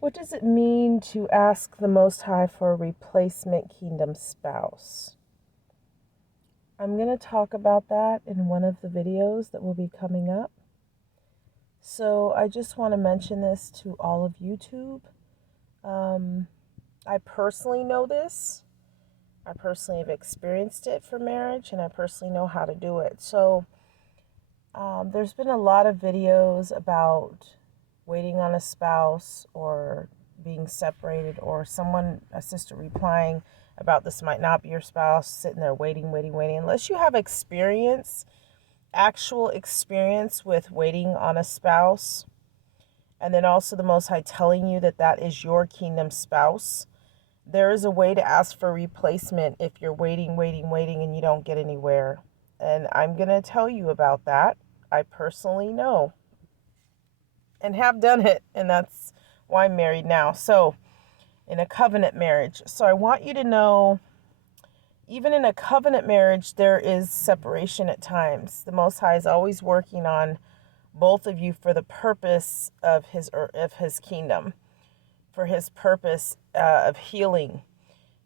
What does it mean to ask the Most High for a replacement kingdom spouse? I'm going to talk about that in one of the videos that will be coming up. So I just want to mention this to all of YouTube. I personally know this. I personally have experienced it for marriage, and I personally know how to do it. So there's been a lot of videos about waiting on a spouse or being separated, or a sister replying about this might not be your spouse, sitting there waiting. Unless you have actual experience with waiting on a spouse, and then also the Most High telling you that that is your kingdom spouse, there is a way to ask for replacement if you're waiting, and you don't get anywhere. And I'm going to tell you about that. I personally know and have done it, and that's why I'm married now. So, in a covenant marriage. So, I want you to know, even in a covenant marriage, there is separation at times. The Most High is always working on both of you for the purpose of his kingdom, for his purpose of healing.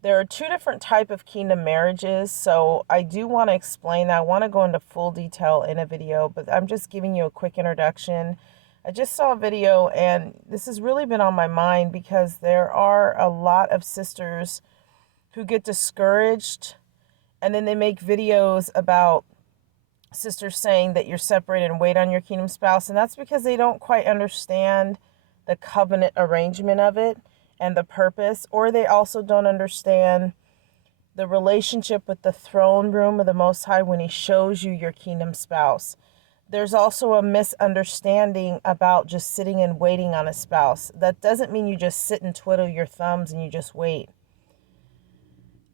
There are two different types of kingdom marriages, so I do want to explain that. I want to go into full detail in a video, but I'm just giving you a quick introduction. I just saw a video, and this has really been on my mind because there are a lot of sisters who get discouraged, and then they make videos about sisters saying that you're separated and wait on your kingdom spouse, and that's because they don't quite understand the covenant arrangement of it and the purpose, or they also don't understand the relationship with the throne room of the Most High when he shows you your kingdom spouse. There's also a misunderstanding about just sitting and waiting on a spouse. That doesn't mean you just sit and twiddle your thumbs and you just wait.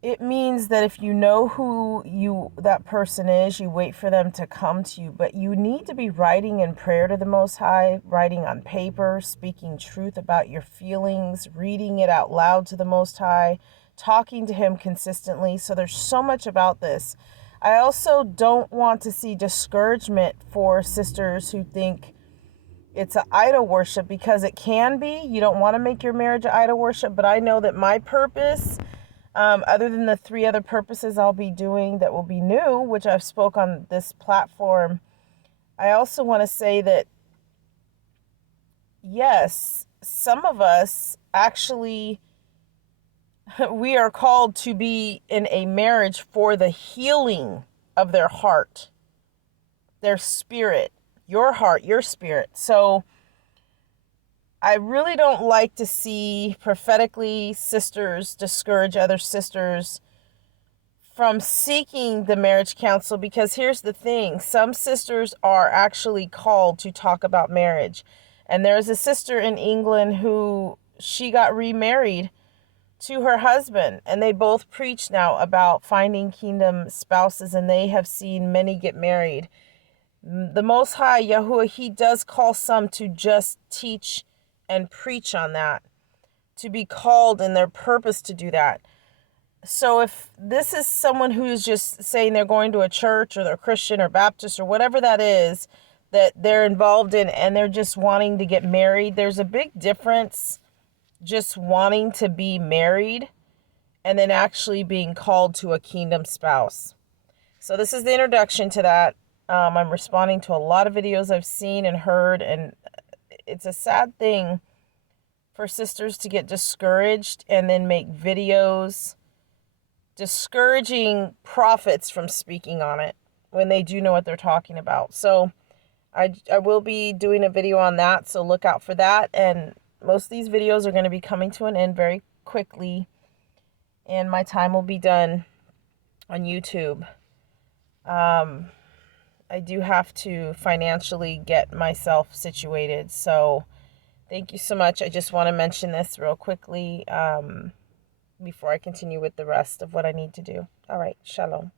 It means that if you know who that person is, you wait for them to come to you. But you need to be writing in prayer to the Most High, writing on paper, speaking truth about your feelings, reading it out loud to the Most High, talking to him consistently. So there's so much about this. I also don't want to see discouragement for sisters who think it's an idol worship, because it can be. You don't want to make your marriage an idol worship, but I know that my purpose, other than the 3 other purposes I'll be doing that will be new, which I've spoke on this platform, I also want to say that, yes, some of us actually, we are called to be in a marriage for the healing of their heart, their spirit, your heart, your spirit. So I really don't like to see prophetically sisters discourage other sisters from seeking the marriage counsel, because here's the thing. Some sisters are actually called to talk about marriage. And there's a sister in England who she got remarried to her husband, and they both preach now about finding kingdom spouses, and they have seen many get married. The Most High, Yahuwah, he does call some to just teach and preach on that, to be called in their purpose to do that. So if this is someone who's just saying they're going to a church, or they're Christian or Baptist or whatever that is that they're involved in, and they're just wanting to get married, there's a big difference just wanting to be married and then actually being called to a kingdom spouse. So this is the introduction to that. I'm responding to a lot of videos I've seen and heard, and it's a sad thing for sisters to get discouraged and then make videos discouraging prophets from speaking on it when they do know what they're talking about. So I will be doing a video on that, so look out for that. And most of these videos are going to be coming to an end very quickly, and my time will be done on YouTube. I do have to financially get myself situated, so thank you so much. I just want to mention this real quickly before I continue with the rest of what I need to do. All right, shalom.